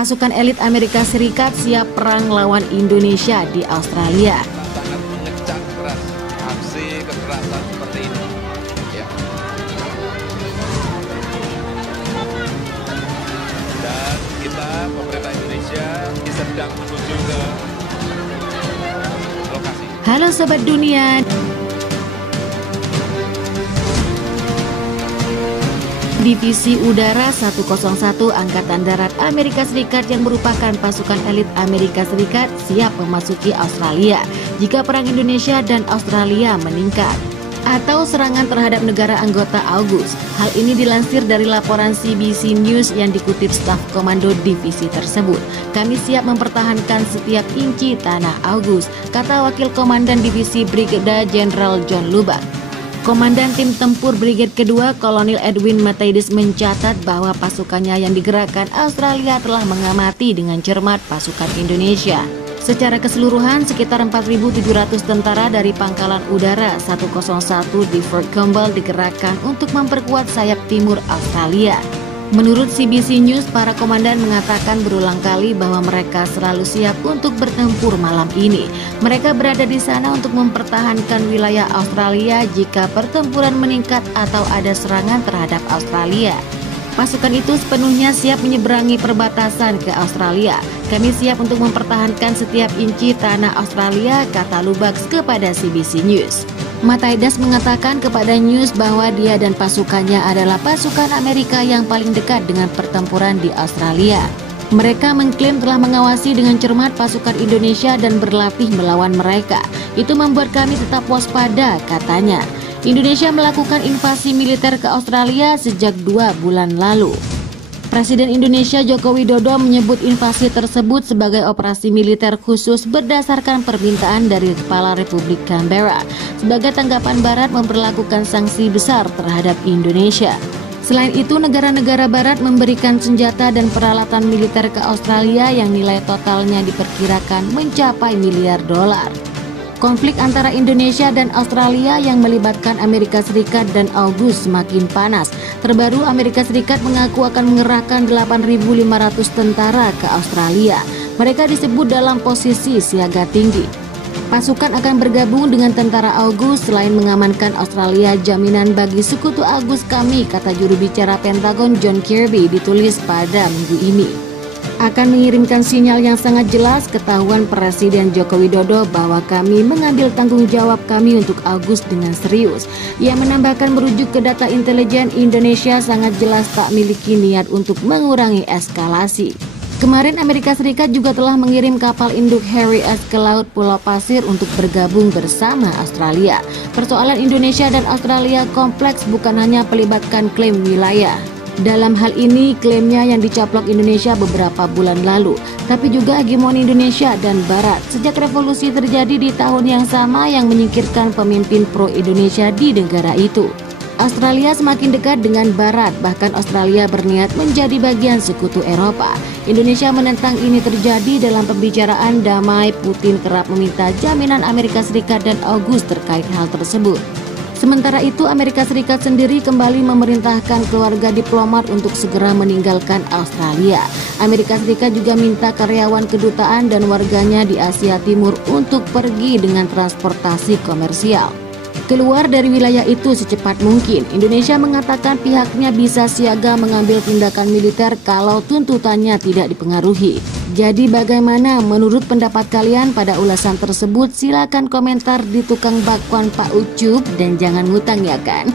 Pasukan elit Amerika Serikat siap perang lawan Indonesia di Australia. Sangat mengecam keras aksi kekerasan seperti ini. Ya. Dan kita, pemerintah Indonesia, sedang menuju ke lokasi. Halo Sobat Dunia. Divisi Udara 101 Angkatan Darat Amerika Serikat yang merupakan pasukan elit Amerika Serikat siap memasuki Australia jika perang Indonesia dan Australia meningkat atau serangan terhadap negara anggota AUKUS. Hal ini dilansir dari laporan CBC News yang dikutip staf komando divisi tersebut. Kami siap mempertahankan setiap inci tanah AUKUS, kata Wakil Komandan Divisi Brigada Jenderal John Lubak. Komandan Tim Tempur Brigade Kedua Kolonel Edwin Matthijs mencatat bahwa pasukannya yang digerakkan Australia telah mengamati dengan cermat pasukan Indonesia. Secara keseluruhan, sekitar 4.700 tentara dari Pangkalan Udara 101 di Fort Campbell digerakkan untuk memperkuat sayap timur Australia. Menurut CBC News, para komandan mengatakan berulang kali bahwa mereka selalu siap untuk bertempur malam ini. Mereka berada di sana untuk mempertahankan wilayah Australia jika pertempuran meningkat atau ada serangan terhadap Australia. Pasukan itu sepenuhnya siap menyeberangi perbatasan ke Australia. Kami siap untuk mempertahankan setiap inci tanah Australia, kata Lubak kepada CBC News. Matthijs mengatakan kepada News bahwa dia dan pasukannya adalah pasukan Amerika yang paling dekat dengan pertempuran di Australia. Mereka mengklaim telah mengawasi dengan cermat pasukan Indonesia dan berlatih melawan mereka. Itu membuat kami tetap waspada, katanya. Indonesia melakukan invasi militer ke Australia sejak 2 bulan lalu. Presiden Indonesia Joko Widodo menyebut invasi tersebut sebagai operasi militer khusus berdasarkan permintaan dari Kepala Republik Canberra. Sebagai tanggapan Barat memperlakukan sanksi besar terhadap Indonesia. Selain itu, negara-negara Barat memberikan senjata dan peralatan militer ke Australia yang nilai totalnya diperkirakan mencapai miliar dolar. Konflik antara Indonesia dan Australia yang melibatkan Amerika Serikat dan AUKUS semakin panas. Terbaru, Amerika Serikat mengaku akan mengerahkan 8.500 tentara ke Australia. Mereka disebut dalam posisi siaga tinggi. Pasukan akan bergabung dengan tentara AUKUS selain mengamankan Australia, jaminan bagi sekutu AUKUS kami, kata juru bicara Pentagon John Kirby, ditulis pada minggu ini. Akan mengirimkan sinyal yang sangat jelas ketahuan Presiden Joko Widodo bahwa kami mengambil tanggung jawab kami untuk AUKUS dengan serius. Ia menambahkan merujuk ke data intelijen Indonesia sangat jelas tak miliki niat untuk mengurangi eskalasi. Kemarin Amerika Serikat juga telah mengirim kapal induk Harry S ke Laut Pulau Pasir untuk bergabung bersama Australia. Persoalan Indonesia dan Australia kompleks, bukan hanya melibatkan klaim wilayah. Dalam hal ini, klaimnya yang dicaplok Indonesia beberapa bulan lalu, tapi juga hegemoni Indonesia dan Barat sejak revolusi terjadi di tahun yang sama yang menyingkirkan pemimpin pro-Indonesia di negara itu. Australia semakin dekat dengan Barat, bahkan Australia berniat menjadi bagian sekutu Eropa. Indonesia menentang ini terjadi. Dalam pembicaraan damai, Putin kerap meminta jaminan Amerika Serikat dan AUKUS terkait hal tersebut. Sementara itu, Amerika Serikat sendiri kembali memerintahkan keluarga diplomat untuk segera meninggalkan Australia. Amerika Serikat juga minta karyawan kedutaan dan warganya di Asia Timur untuk pergi dengan transportasi komersial keluar dari wilayah itu secepat mungkin. Indonesia mengatakan pihaknya bisa siaga mengambil tindakan militer kalau tuntutannya tidak dipengaruhi. Jadi bagaimana menurut pendapat kalian pada ulasan tersebut? Silakan komentar di tukang bakwan Pak Ucup dan jangan ngutang ya kan.